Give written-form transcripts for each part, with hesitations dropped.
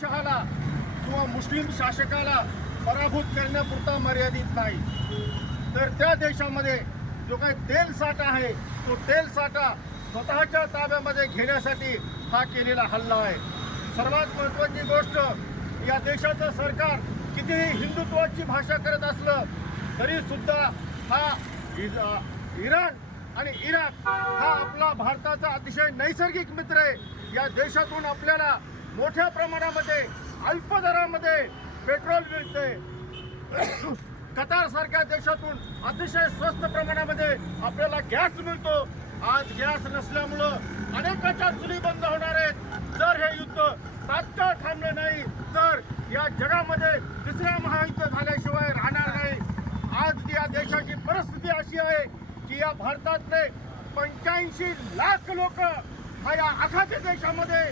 शहाला किंवा मुस्लिम शासकाला पराभूत करण्यापुरता मर्यादित नाही, तर त्या देशामध्ये जो काही तेल साठा आहे तो तेल साठा स्वतःच्या ताब्यामध्ये घेण्यासाठी हा केलेला हल्ला आहे. सर्वात महत्त्वाची गोष्ट, या देशाचं सरकार कितीही हिंदुत्वाची भाषा करत असलं तरी सुद्धा हा इराण आणि इराक हा आपला भारताचा अतिशय नैसर्गिक मित्र आहे. या देशातून आपल्याला मोठ्या प्रमाणामध्ये अल्प दरामध्ये पेट्रोल मिळते. कतार सारख्या देशातून अतिशय स्वस्त प्रमाणामध्ये आपल्याला गॅस मिळतो. आज गॅस नसल्यामुळं अनेकाच्या चुली बंद होणार आहेत. जर हे युद्ध तात्काळ थांबलं नाही तर या जगामध्ये तिसऱ्या महायुद्ध झाल्याशिवाय राहणार नाही. आज या देशाची परिस्थिती अशी आहे की या भारतातले 85 लाख लोक हा या आखाती देशामध्ये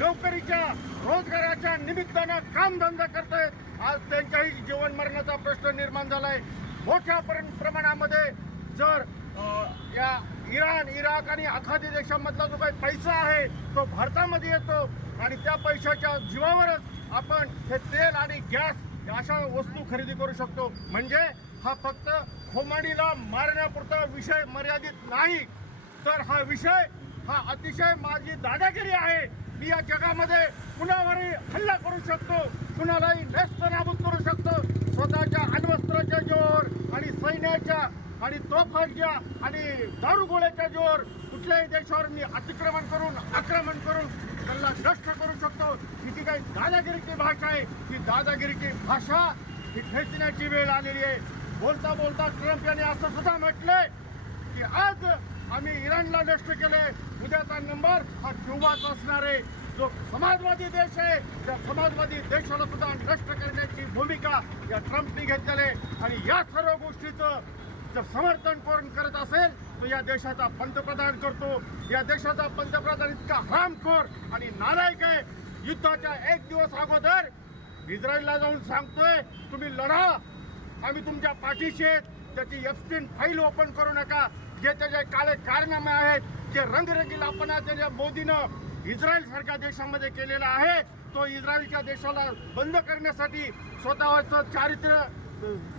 नोकरीच्या रोजगाराच्या निमित्तानं कामधंदा करत आहेत. आज त्यांच्याही जीवन मरणाचा प्रश्न निर्माण झालाय. मोठ्या प्रमाणामध्ये जर या इराण, इराक आणि आखाती देशामधला जो काही पैसा आहे तो भारतामध्ये येतो आणि त्या पैशाच्या जीवावरच आपण हे तेल आणि गॅस अशा वस्तू खरेदी करू शकतो. म्हणजे हा फक्त खोमाडीला मारण्यापुरता विषय मर्यादित नाही, तर हा विषय हा अतिशय माझी दादागिरी आहे. मी या जगामध्ये कुणावरही हल्ला करू शकतो, कुणालाही नेस्तनाबूत करू शकतो. स्वतःच्या अण्वस्त्राच्या जोर आणि सैन्याच्या आणि तोफांच्या आणि दारुगोळ्याच्या जोर कुठल्याही देशावर मी अतिक्रमण करून आक्रमण करून त्यांना नष्ट करू शकतो. ही जी काही दादागिरीची भाषा आहे, ही दादागिरीची भाषा ही ठेचण्याची वेळ आलेली आहे. बोलता बोलता ट्रम्प यांनी असं सुद्धा म्हटलंय की आज आम्ही इराणला नष्ट केले, उद्याचा नंबर हा क्युबाचा असणार आहे. जो समाजवादी देश आहे त्या समाजवादी देशाला सुद्धा नष्ट करण्याची भूमिका या ट्रम्पनी घेतलेली आहे. आणि या सर्व गोष्टीचं जर समर्थन कोण करत असेल तो या देशाचा पंतप्रधान करतो. या देशाचा पंतप्रधान इतका हरामखोर आणि नालायक आहे. युद्धाच्या एक दिवस अगोदर इस्रायलला जाऊन सांगतोय तुम्ही लढा, आम्ही तुमच्या पाठीशी आहेत. त्याची एफस्टीन फाईल ओपन करू नका. जे त्याचे काळे कारनामे आहेत, जे रंगरंगीलापणा ज्या मोदीनं इस्रायल सारख्या देशामध्ये केलेला आहे तो इस्रायलच्या देशाला बंद करण्यासाठी, स्वतःचं चारित्र्य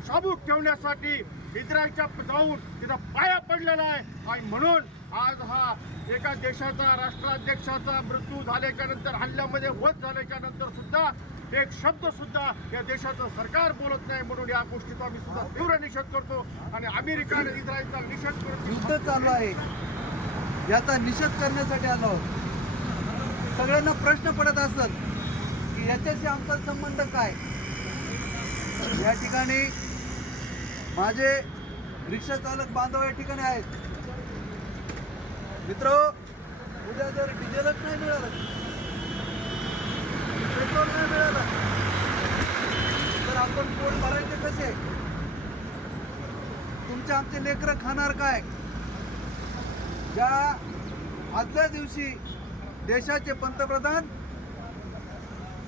शाबूत ठेवण्यासाठी इस्रायलच्या जाऊन तिथं पाया पडलेला आहे. आणि म्हणून आज हा एका देशाचा राष्ट्राध्यक्षाचा मृत्यू झाल्याच्या नंतर, हल्ल्यामध्ये वध झाल्याच्या नंतर सुद्धा एक शब्द सुद्धा या देशाचं सरकार बोलत नाही. म्हणून या गोष्टीचा आम्ही सुद्धा तीव्र निषेध करतो आणि अमेरिका आणि इस्रायलचा निषेध करतो. युद्ध चालू आहे याचा निषेध करण्यासाठी आलो. सगळ्यांना प्रश्न पडत असत की याच्याशी आमचा संबंध काय. या ठिकाणी माझे रिक्षा चालक बांधव या ठिकाणी आहेत. मित्र, उद्या जर डिझेलच नाही मिळालं, पेट्रोल नाही मिळालं तर आपण पोट भरायचे कसे. तुमचे आमचे लेकरं खाणार काय. ज्या आदल्या दिवशी देशाचे पंतप्रधान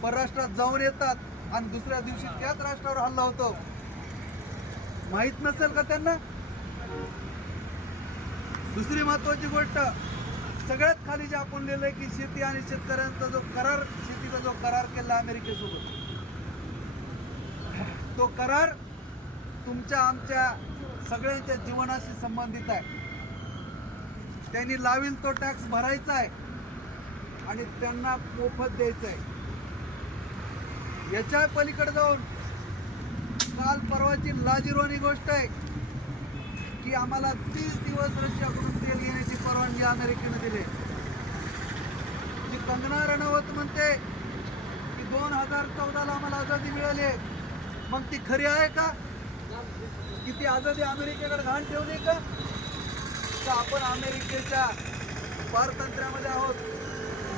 परराष्ट्रात जाऊन येतात आणि दुसऱ्या दिवशी त्याच राष्ट्रावर हल्ला होतो, माहित नसेल का त्यांना. दुसरी महत्वाची गोष्ट, सगळ्यात खाली जे आपण लिहिलंय की शेती आणि शेतकऱ्यांचा जो करार, शेतीचा जो करार केला अमेरिकेसोबत, तो करार तुमच्या आमच्या सगळ्यांच्या जीवनाशी संबंधित आहे. त्यांनी लावील तो टॅक्स भरायचा आहे आणि त्यांना मोफत द्यायचा आहे. याच्या पलीकडे जाऊन काल परवाची लाजिरवाणी गोष्ट आहे की आम्हाला 30 दिवस रशियाकडून तेल घेण्याची परवानगी अमेरिकेने दिली. जी कंगना रनौत म्हणते की 2014ला आम्हाला आझादी मिळाली, मग ती खरी आहे का? की ती आझादी अमेरिकेकडे घाण ठेवली का? आपण अमेरिकेच्या पारतंत्र्यामध्ये आहोत,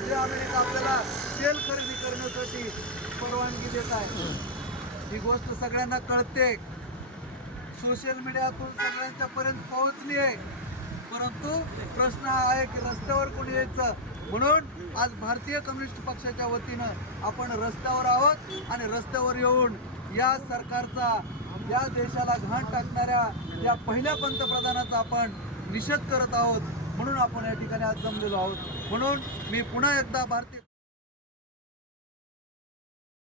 जे अमेरिका आपल्याला तेल खरेदी करण्यासाठी परवानगी देत आहे. ही गोष्ट सगळ्यांना कळते, सोशल मीडियातून सगळ्यांच्या पर्यंत पोहोचली आहे. परंतु प्रश्न हा आहे की रस्त्यावर कोणी यायचं. म्हणून आज भारतीय कम्युनिस्ट पक्षाच्या वतीनं आपण रस्त्यावर आहोत आणि रस्त्यावर येऊन या सरकारचा, या देशाला घाण टाकणाऱ्या या पहिल्या पंतप्रधानाचा आपण निषेध करत आहोत. म्हणून आपण या ठिकाणी आज जमलेलो आहोत. म्हणून मी पुन्हा एकदा भारतीय